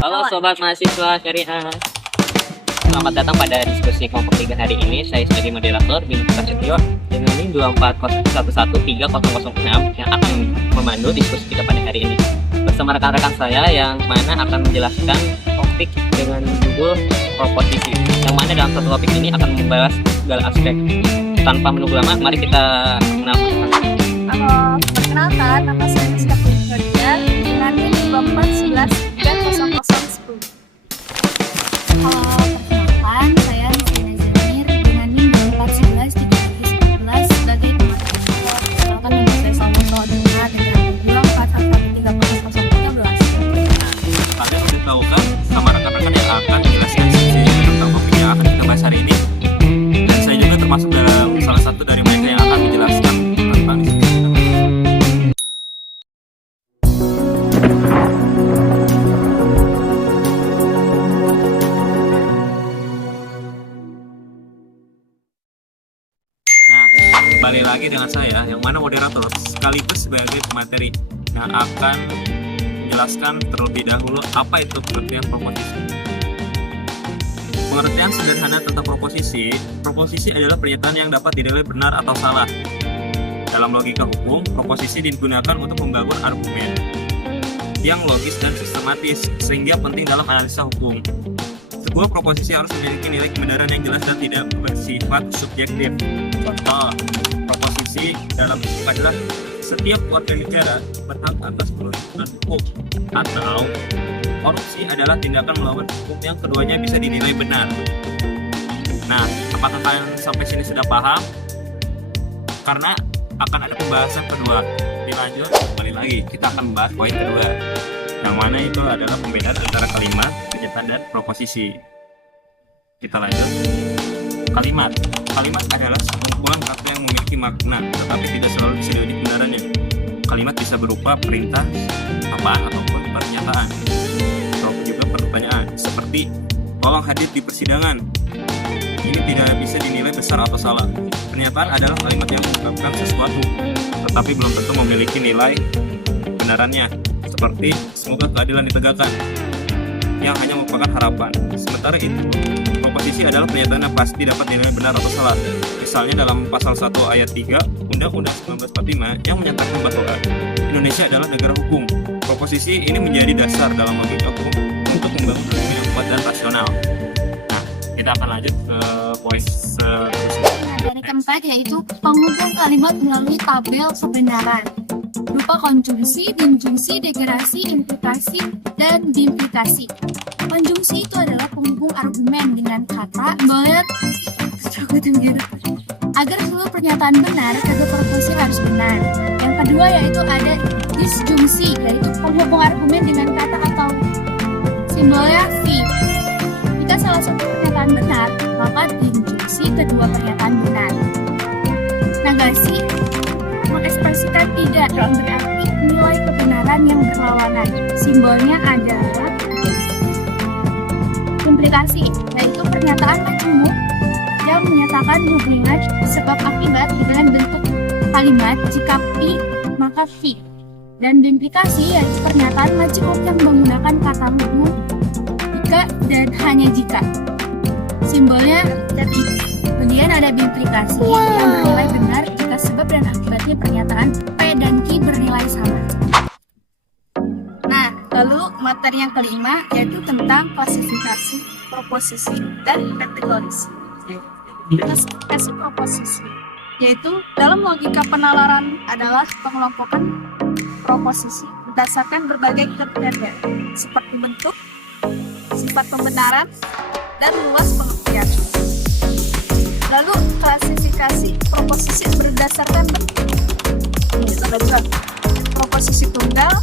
Halo Sobat Mahasiswa Syariah. Selamat datang pada diskusi kelompok 3 hari ini. Saya sebagai moderator Bintang Prasetyo dengan NIM 2411306 yang akan memandu diskusi kita pada hari ini. Bersama rekan-rekan saya yang mana akan menjelaskan topik dengan judul proposisi. Yang mana dalam satu topik ini akan membahas segala aspek. Tanpa menunggu lama, mari kita kenalkan. Halo, perkenalkan nama saya Miska Putri dengan NIM 241130010. Halo, perkenalkan saya Rizky Nazamir dengan NIM 2411311 sebagai pemateri. Perkenalkan nama saya Salmo Soaduna dengan NIM 241130013. Kalian udah tahu kan sama rekan-rekan yang akan menjelaskan sisi tentang topik yang akan kita bahas hari ini? Dan saya juga termasuk dalam salah satu dari mereka yang akan menjelaskan tentang diskusi kita. Nah, kembali lagi dengan saya yang mana moderator sekaligus sebagai pemateri yang akan menjelaskan terlebih dahulu apa itu pengertian proposisi. Pengertian sederhana tentang proposisi adalah pernyataan yang dapat dinilai benar atau salah. Dalam logika hukum, proposisi digunakan untuk membangun argumen yang logis dan sistematis, sehingga penting dalam analisa hukum. Sebuah proposisi harus memiliki nilai kebenaran yang jelas dan tidak bersifat subjektif. Contoh, proposisi dalam hukum adalah setiap warga negara berhak atas perlindungan hukum, atau korupsi adalah tindakan melawan hukum yang keduanya bisa dinilai benar. Nah, apakah kalian sampai sini sudah paham? Karena akan ada pembahasan kedua. Dilanjut, kembali lagi kita akan membahas poin kedua, yang mana itu adalah pembedaan antara kalimat, pernyataan, dan proposisi. Kita lanjut. Kalimat adalah kumpulan kata yang memiliki makna, tetapi tidak selalu disedari kebenarannya. Kalimat bisa berupa perintah, sapaan, ataupun pernyataan. Ataupun juga pertanyaan, seperti tolong hadir di persidangan. Ini tidak bisa dinilai besar atau salah. Pernyataan adalah kalimat yang mengungkapkan sesuatu, tetapi belum tentu memiliki nilai kebenarannya. Seperti semoga keadilan ditegakkan, yang hanya merupakan harapan. Sementara itu, proposisi adalah pernyataan yang pasti dapat dinilai benar atau salah. Misalnya dalam pasal 1 ayat 3 Undang-Undang 1945 yang menyatakan bahwa Indonesia adalah negara hukum. Proposisi ini menjadi dasar dalam logika hukum untuk membangun hukum yang kuat dan rasional. Nah, kita akan lanjut ke poin seterusnya. Dari keempat yaitu penghubung kalimat melalui tabel kebenaran berupa konjungsi, disjungsi, degerasi, implikasi, dan diimplikasi. Konjungsi itu adalah penghubung argumen dengan kata agar seluruh pernyataan benar, kata proposisi harus benar. Yang kedua yaitu ada disjungsi, yaitu penghubung argumen dengan kata atau simbolnya V. Jika salah satu pernyataan benar, maka disjungsi kedua pernyataan benar. Negasi mengekspresikan tidak, yang berarti nilai kebenaran yang berlawanan. Simbolnya adalah implikasi, yaitu pernyataan majemuk yang menyatakan hubungan sebab akibat dengan bentuk kalimat. Jika P maka V. Dan implikasi yaitu pernyataan majemuk yang menggunakan kata hubung jika dan hanya jika. Simbolnya jadi kemudian ada implikasi yang bernilai benar jika sebab dan akibatnya pernyataan P dan Q bernilai sama. Nah, lalu materi yang kelima yaitu tentang klasifikasi proposisi dan kategorisasi. Klasifikasi proposisi yaitu dalam logika penalaran adalah pengelompokan proposisi berdasarkan berbagai kriteria seperti bentuk, sifat pembenaran, dan luas pengertian. Lalu klasifikasi proposisi berdasarkan bentuk. Proposisi tunggal,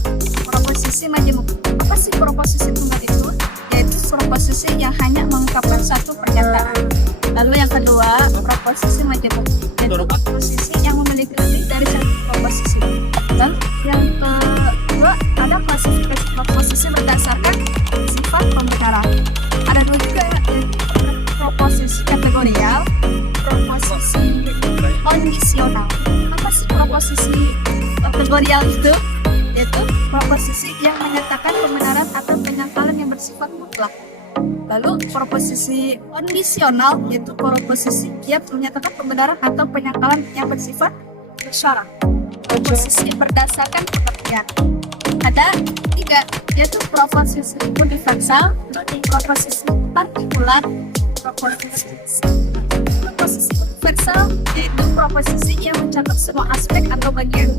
proposisi majemuk. Apa sih proposisi tunggal itu? Yaitu proposisi yang hanya mengungkapkan satu pernyataan. Lalu yang kedua, proposisi majemuk, yaitu proposisi yang memiliki lebih dari satu proposisi. Dan yang proposisi berdasarkan sifat pembenaran. Ada dua juga ya, proposisi kategorial, proposisi kondisional. Apa sih proposisi kategorial itu? Yaitu proposisi yang menyatakan pembenaran atau penyangkalan yang bersifat mutlak. Lalu proposisi kondisional yaitu proposisi yang menyatakan pembenaran atau penyangkalan yang bersifat bersyarat. Proposisi berdasarkan pengertian. Ada tiga, yaitu proposisi universal, proposisi partikular, proposisi universal yaitu proposisi yang mencakup semua aspek atau bagian.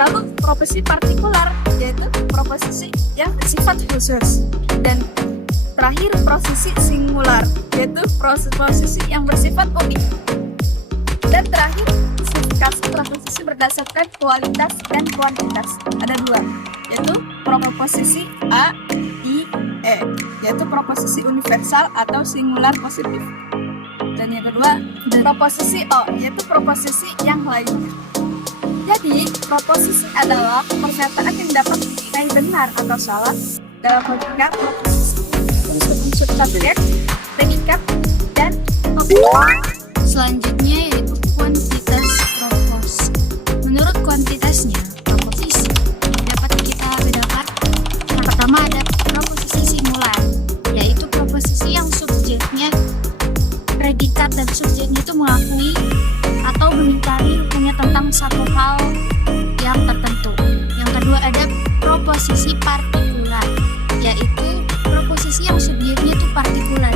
Lalu proposisi partikular yaitu proposisi yang bersifat khusus. Dan terakhir proposisi singular yaitu proposisi yang bersifat unik. Dan terakhir klasifikasi proposisi berdasarkan kualitas dan kuantitas. Ada dua, yaitu proposisi A, I, E, yaitu proposisi universal atau singular positif. Dan yang kedua, proposisi O, yaitu proposisi yang lainnya. Jadi, proposisi adalah pernyataan yang dapat dinilai benar atau salah dalam logika proposisi unsur subjek, predikat, dan objek. Selanjutnya yaitu kuantitas proposi. Menurut kuantitasnya, proposisi yang dapat kita bedakan, yang pertama ada proposisi singular, yaitu proposisi yang subjeknya, predikat dan subjeknya itu mengakui atau mengingkari hanya tentang satu hal yang tertentu. Yang kedua ada proposisi partikular, yaitu proposisi yang subjeknya itu partikular,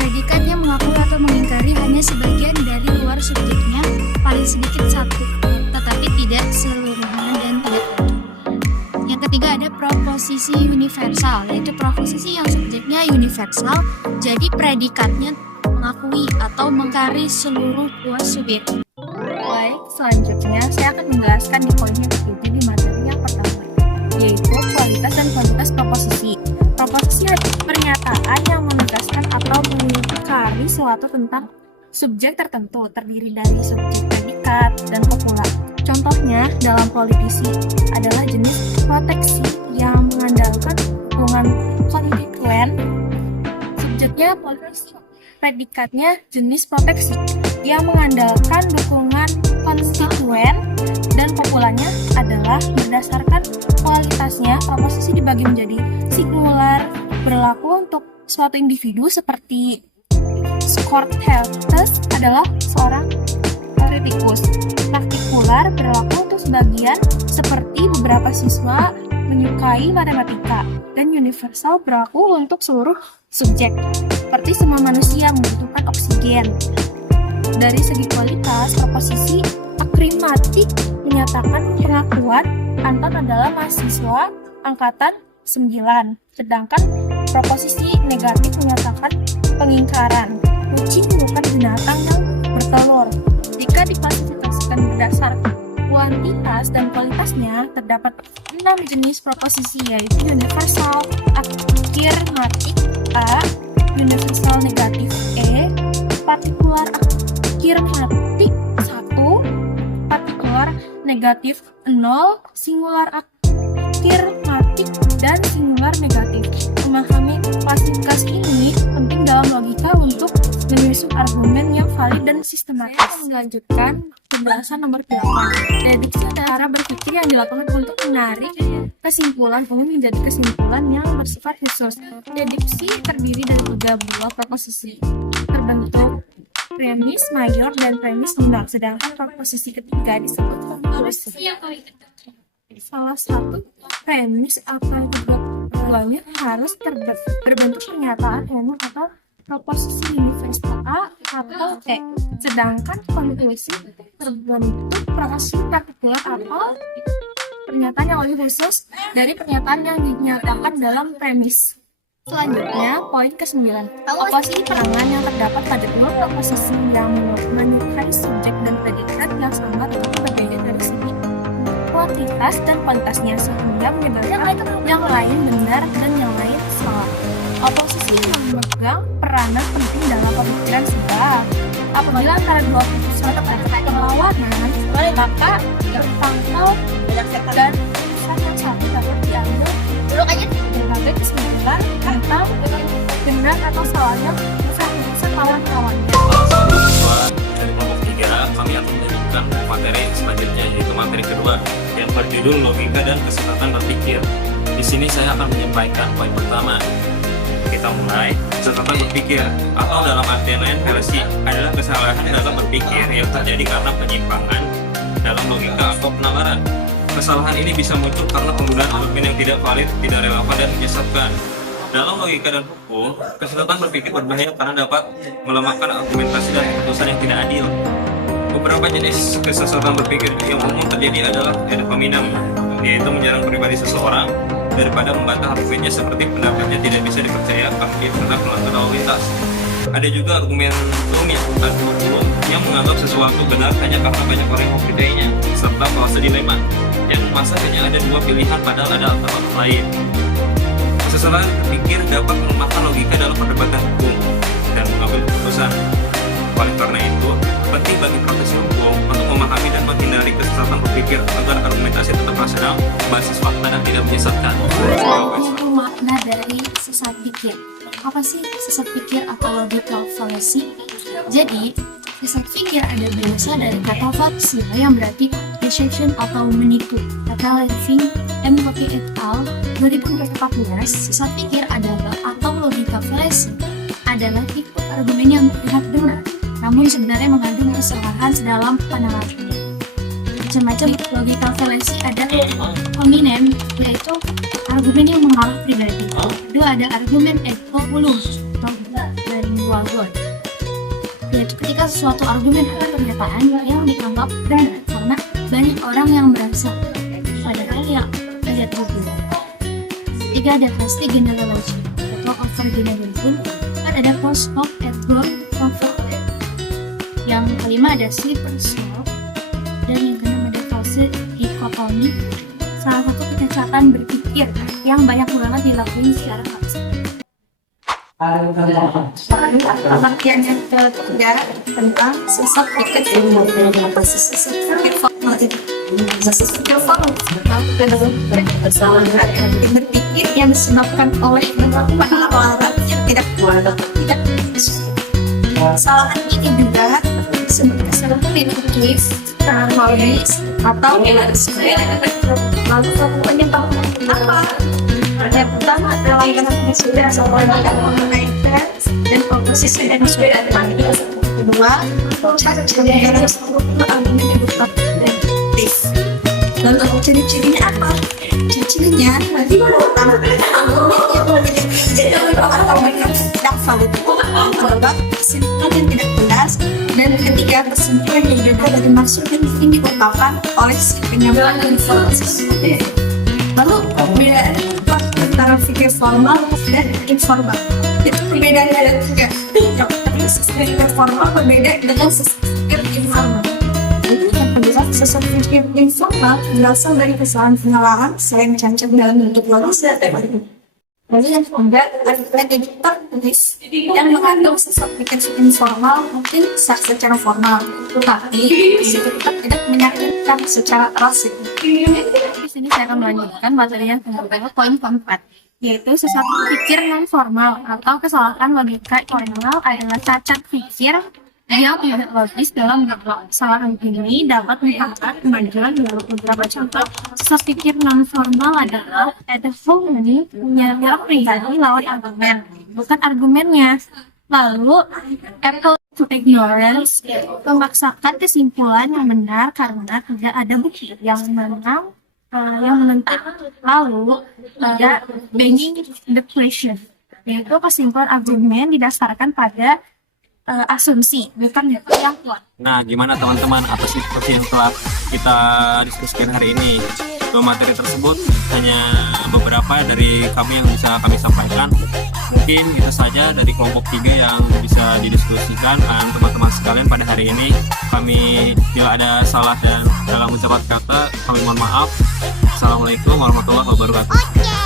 predikatnya mengakui atau mengingkari hanya sebagian dari luar subjeknya, paling sedikit satu, tetapi tidak seluruhnya dan tidak utuh. Yang ketiga ada proposisi universal, yaitu proposisi yang subjeknya universal, jadi predikatnya mengakui atau mengingkari seluruh luar subjek. Baik, selanjutnya saya akan menjelaskan di poin yang ketiga di materi yang pertama, yaitu kualitas dan kuantitas proposisi. Proposisi adalah pernyataan yang menegaskan atau mengingkari suatu tentang subjek tertentu, terdiri dari subjek, predikat, dan kopula. Contohnya dalam politisi adalah jenis proteksi yang mengandalkan hubungan konstituen, subjeknya politisi, predikatnya jenis proteksi yang mengandalkan dukungan konstituen, dan kopulanya adalah berdasarkan kualitasnya. Proposisi dibagi menjadi singular, berlaku untuk suatu individu seperti Socrates adalah seorang kritikus. Partikular berlaku untuk sebagian seperti beberapa siswa menyukai matematika, dan universal berlaku untuk seluruh subjek seperti semua manusia membutuhkan oksigen. Dari segi kualitas, proposisi akrimatik menyatakan pengakuan Anton adalah mahasiswa angkatan 9, sedangkan proposisi negatif menyatakan pengingkaran kucing bukan binatang yang bertelur. Jika diklasifikasikan berdasarkan kuantitas dan kualitasnya, terdapat 6 jenis proposisi, yaitu universal akirmatik A, universal negatif E, partikular akirmatik 1, partikular negatif 0, singular akirmatik, dan singular negatif. Memahami klasifikasi ini penting dalam logika untuk menyusun argumen yang valid dan sistematis. Saya melanjutkan pembahasan nomor 8. Dediksi adalah cara berpikir yang dilakukan untuk menarik kesimpulan umum menjadi kesimpulan yang bersifat khusus. Dediksi terdiri dari 3 buah proposisi terbentuk premis mayor dan premis tunggal, sedangkan proposisi ketiga disebut konklusi. Salah satu premis atau keduanya harus berbentuk pernyataan umum atau proposisi universal A atau E, sedangkan konklusi terbentuk proposisi partikular atau pernyataan yang lebih khusus dari pernyataan yang dinyatakan dalam premis. Selanjutnya, poin ke-9. Oposisi perangan yang terdapat pada dua proposisi yang menyukai subjek dan predikat yang sama tetapi berbeda dari segi kuantitas dan kualitasnya, sehingga menyebabkan yang lain benar dan yang lain salah. Oposisi memegang peranan penting dalam pemikiran sebab apabila antara dua suatu perlawanan, maka terpantau dan keputusan yang satu dapat diambil kedua yang berjudul logika dan kesempatan berpikir. Di sini saya akan menyampaikan poin pertama. Kita mulai. Kesempatan berpikir atau dalam artian lain fallacy adalah kesalahan dalam berpikir yang terjadi karena penyimpangan dalam logika atau penalaran. Kesalahan ini bisa muncul karena penggunaan argumen yang tidak valid, tidak relevan, dan menyesatkan. Dalam logika dan hukum, kesesatan berpikir berbahaya karena dapat melemahkan argumentasi dan keputusan yang tidak adil. Beberapa jenis kesesatan berpikir yang umum terjadi adalah ad hominem, yaitu menyerang pribadi seseorang daripada membantah argumennya, seperti pendapatnya tidak bisa dipercaya karena dia pernah melanggar lalu lintas. Ada juga argumen rumit atau yang menganggap sesuatu benar hanya karena banyak orang yang mempercayainya, serta false dilema yang masa hanya ada dua pilihan padahal ada alternatif lain. Kesalahan berpikir dapat melemahkan logika dalam perdebatan hukum dan mengambil keputusan. Oleh karena itu, penting bagi profesi hukum untuk memahami dan menghindari kesesatan berpikir agar argumentasi tetap rasional, basis fakta, dan tidak menyesatkan. Itu makna dari sesat pikir. Apa sih sesat pikir atau logical fallacy? Jadi, sesat pikir ada berasal dari kata fallacy yang berarti deception atau menipu. Kata Levin M. Kopi et al. 2014, sesat pikir adalah atau logika fallacy adalah tipe argumen yang terlihat benar, namun sebenarnya mengandung kesalahan dalam penerapannya. Macam-macam logika fallacy ada hominem, yaitu argumen yang mengalah pribadi. Kedua ada argumen ad populum atau dari Wagon, yaitu ketika suatu argumen atau pernyataan yang dianggap benar karena banyak orang yang merasa, padahal yang tidak benar. Tiga ada pasti generalisasi atau over generalism. Empat ada post hoc ergo propter. Yang kelima ada slippery slope, dan yang keenam ada false dichotomy, salah satu kecacatan berpikir yang banyak banget dilakuin secara paksa. Pengertian yang ketiga tentang sesat pikir apa sesat pikir formal itu? Sesat pikir formal adalah berpikir yang disebabkan oleh penalaran yang tidak kesalahan ini juga sebagai kesalahan deduktif, kronologis, atau lalu penyebabnya apa? Yang pertama adalah yang sudah mengenai teks dan komposisi dan sudah ada. Kedua, cara cara argumen yang deduktif. Lalu ciri-cirinya apa? Ciri-cirinya pertama, argumen yang memiliki atau tidak valid, kedua, kesimpulan yang tidak jelas, dan ketiga, kesimpulan yang berbeda dari maksud yang ingin diungkapkan oleh si penyampaian informasi. Lalu perbedaan antara fikir formal dan informal. Itu perbedaannya ada tiga. Fikir formal berbeda dengan fikir informal. Yang kedua, sesat fikir informal berasal dari kesalahan penalaran selain cacat dalam bentuk logis dan teori. Lalu yang ketiga, argumen deduktif tulis yang mengandung sesat pikir informal mungkin sah secara formal, tetapi tetap tidak meyakinkan secara rasional. Di sini saya akan melanjutkan materi yang kedua, poin keempat, yaitu sesat pikir non formal atau kesalahan logika formal adalah cacat pikir yang tidak logis dalam bentuk. Kesalahan ini dapat menghambat kemajuan dalam beberapa contoh. Sesat pikir non formal adalah ad hominem, menyerang pribadi lawan argumen, bukan argumennya. Lalu apple to ignorance, memaksakan kesimpulan yang benar karena tidak ada bukti yang menentang. Lalu ada begging the question, yaitu kesimpulan argumen didasarkan pada asumsi, bukan yang kuat. Nah, gimana teman-teman atas diskusi yang telah kita diskusikan hari ini? Materi tersebut hanya beberapa dari kami yang bisa kami sampaikan. Mungkin itu saja dari kelompok 3 yang bisa didiskusikan teman-teman sekalian pada hari ini. Kami bila ada salah dan dalam ucapan kata, kami mohon maaf. Assalamualaikum warahmatullahi wabarakatuh.